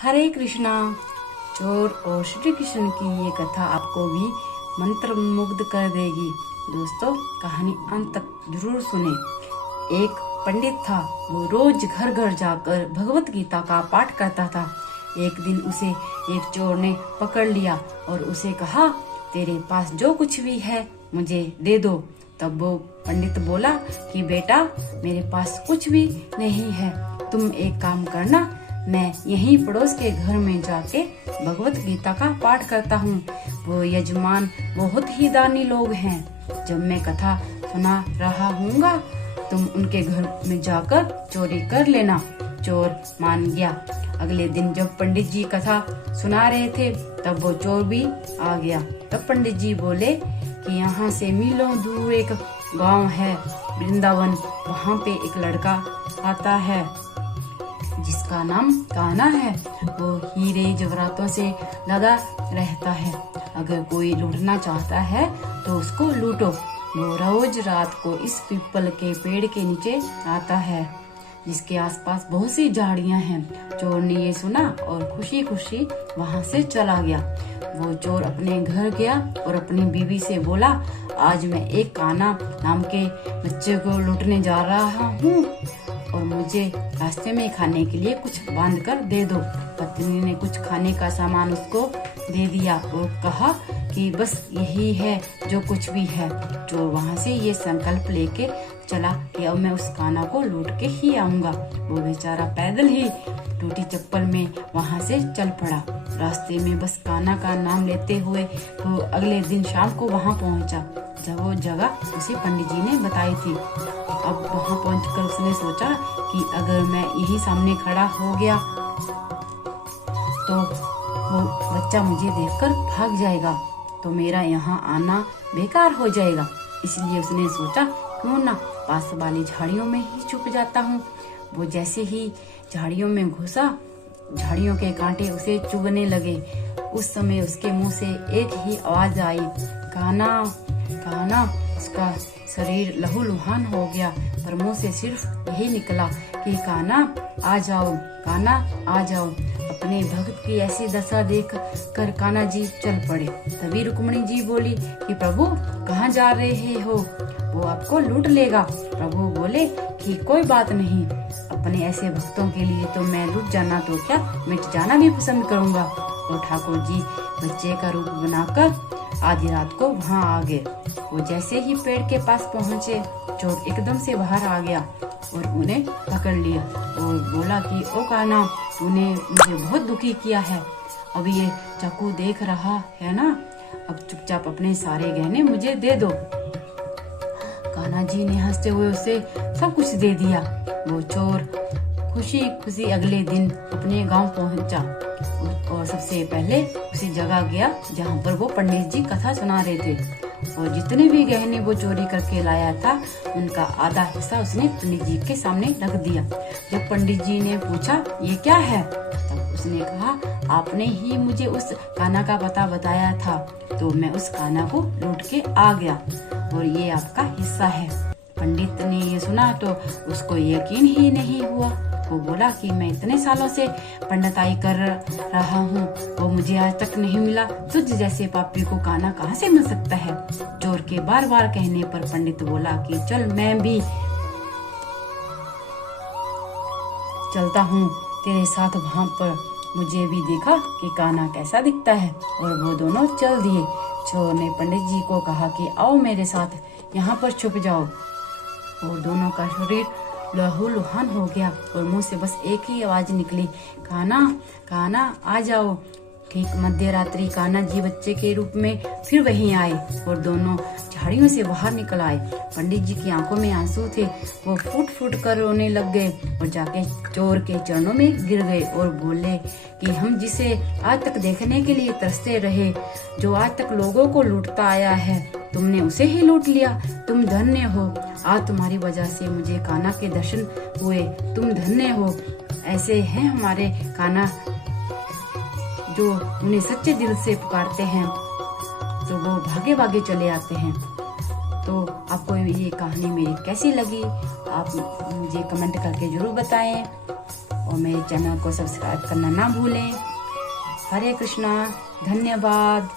हरे कृष्णा। चोर और श्री कृष्ण की ये कथा आपको भी मंत्र मुग्ध कर देगी। दोस्तों, कहानी अंत तक जरूर सुने। एक पंडित था, वो रोज घर घर जाकर भगवत गीता का पाठ करता था। एक दिन उसे एक चोर ने पकड़ लिया और उसे कहा, तेरे पास जो कुछ भी है मुझे दे दो। तब वो पंडित बोला कि बेटा, मेरे पास कुछ भी नहीं है, तुम एक काम करना, मैं यहीं पड़ोस के घर में जाके भगवत गीता का पाठ करता हूँ। वो यजमान बहुत ही दानी लोग हैं। जब मैं कथा सुना रहा हूँगा, तुम उनके घर में जाकर चोरी कर लेना। चोर मान गया। अगले दिन जब पंडित जी कथा सुना रहे थे, तब वो चोर भी आ गया। तब पंडित जी बोले कि यहाँ से मीलों दूर एक गांव है, वृंदावन। वहाँ पे एक लड़का आता है जिसका नाम कान्हा है। वो हीरे जवाहरातों से लदा रहता है। अगर कोई लूटना चाहता है तो उसको लूटो। वो रोज रात को इस पीपल के पेड़ के नीचे आता है, जिसके आसपास बहुत सी झाड़ियां हैं। चोर ने ये सुना और खुशी खुशी वहां से चला गया। वो चोर अपने घर गया और अपनी बीवी से बोला, आज मैं एक कान्हा नाम के बच्चे को लूटने जा रहा हूँ और मुझे रास्ते में खाने के लिए कुछ बांध कर दे दो। पत्नी ने कुछ खाने का सामान उसको दे दिया और कहा कि बस यही है जो कुछ भी है। चोर वहाँ से ये संकल्प लेके चला कि अब मैं उस कान्हा को लूट के ही आऊंगा। वो बेचारा पैदल ही टूटी चप्पल में वहाँ से चल पड़ा। रास्ते में बस कान्हा का नाम लेते हुए वो अगले दिन शाम को वहाँ पहुँचा जब वो जगह उसे पंडित जी ने बताई थी। अब वहाँ पहुंचकर उसने सोचा कि अगर मैं यही सामने खड़ा हो गया तो वो बच्चा मुझे देखकर भाग जाएगा, तो मेरा यहाँ आना बेकार हो जाएगा। इसलिए उसने सोचा, क्यों ना पास वाली झाड़ियों में ही छुप जाता हूँ। वो जैसे ही झाड़ियों में घुसा, झाड़ियों के कांटे उसे चुभने लगे। उस समय उसके मुंह से एक ही आवाज आई, कान्हा कान्हा। उसका शरीर लहूलुहान हो गया, पर मुंह से सिर्फ यही निकला कि कान्हा आ जाओ, कान्हा आ जाओ। अपने भक्त की ऐसी दशा देख कर कान्हा जी चल पड़े। तभी रुक्मणी जी बोली कि प्रभु, कहाँ जा रहे हो? वो आपको लूट लेगा। प्रभु बोले कि कोई बात नहीं, अपने ऐसे भक्तों के लिए तो मैं लूट जाना तो क्या, मिट जाना भी पसंद करूंगा। और ठाकुर जी बच्चे का रूप बनाकर आधी रात को वहाँ आ गए। वो जैसे ही पेड़ के पास पहुँचे, चोर एकदम से बाहर आ गया और उन्हें पकड़ लिया और बोला कि ओ कान्हा, तूने मुझे बहुत दुखी किया है। अब ये चाकू देख रहा है ना, अब चुपचाप अपने सारे गहने मुझे दे दो। कान्हा जी ने हंसते हुए उसे सब कुछ दे दिया। वो चोर खुशी खुशी अगले दिन अपने गांव पहुंचा और सबसे पहले उसी जगह गया जहां पर वो पंडित जी कथा सुना रहे थे। और जितने भी गहने वो चोरी करके लाया था, उनका आधा हिस्सा उसने पंडित जी के सामने रख दिया। जब पंडित जी ने पूछा, ये क्या है? तब उसने कहा, आपने ही मुझे उस कान्हा का पता बताया था, तो मैं उस कान्हा को लूट के आ गया और ये आपका हिस्सा है। पंडित ने ये सुना तो उसको यकीन ही नहीं हुआ। वो बोला कि मैं इतने सालों से पंडिताई कर रहा हूँ, वो मुझे आज तक नहीं मिला। तुझ जैसे पापी को कान्हा कहाँ से मिल सकता है? चोर के बार बार कहने पर पंडित बोला कि चल, मैं भी चलता हूँ तेरे साथ वहाँ पर। मुझे भी देखा कि कान्हा कैसा दिखता है। और वो दोनों चल दिए। चोर ने पंडित जी को कहा कि आओ मेरे साथ, यहाँ पर छुप जाओ। और दोनों का शरीर लहूलुहान हो गया और मुंह से बस एक ही आवाज निकली, कान्हा कान्हा आ जाओ। ठीक मध्य रात्रि कान्हा जी बच्चे के रूप में फिर वहीं आए और दोनों झाड़ियों से बाहर निकल आए। पंडित जी की आंखों में आंसू थे। वो फूट फूट कर रोने लग गए और जाके चोर के चरणों में गिर गए और बोले कि हम जिसे आज तक देखने के लिए तरसते रहे, जो आज तक लोगों को लूटता आया है, तुमने उसे ही लूट लिया। तुम धन्य हो, आज तुम्हारी वजह से मुझे कान्हा के दर्शन हुए। तुम धन्य हो। ऐसे हैं हमारे कान्हा जो उन्हें सच्चे दिल से पुकारते हैं, तो वो भागे भागे चले आते हैं। तो आपको ये कहानी मेरी कैसी लगी, आप मुझे कमेंट करके जरूर बताएं। और मेरे चैनल को सब्सक्राइब करना ना भूलें। हरे कृष्णा, धन्यवाद।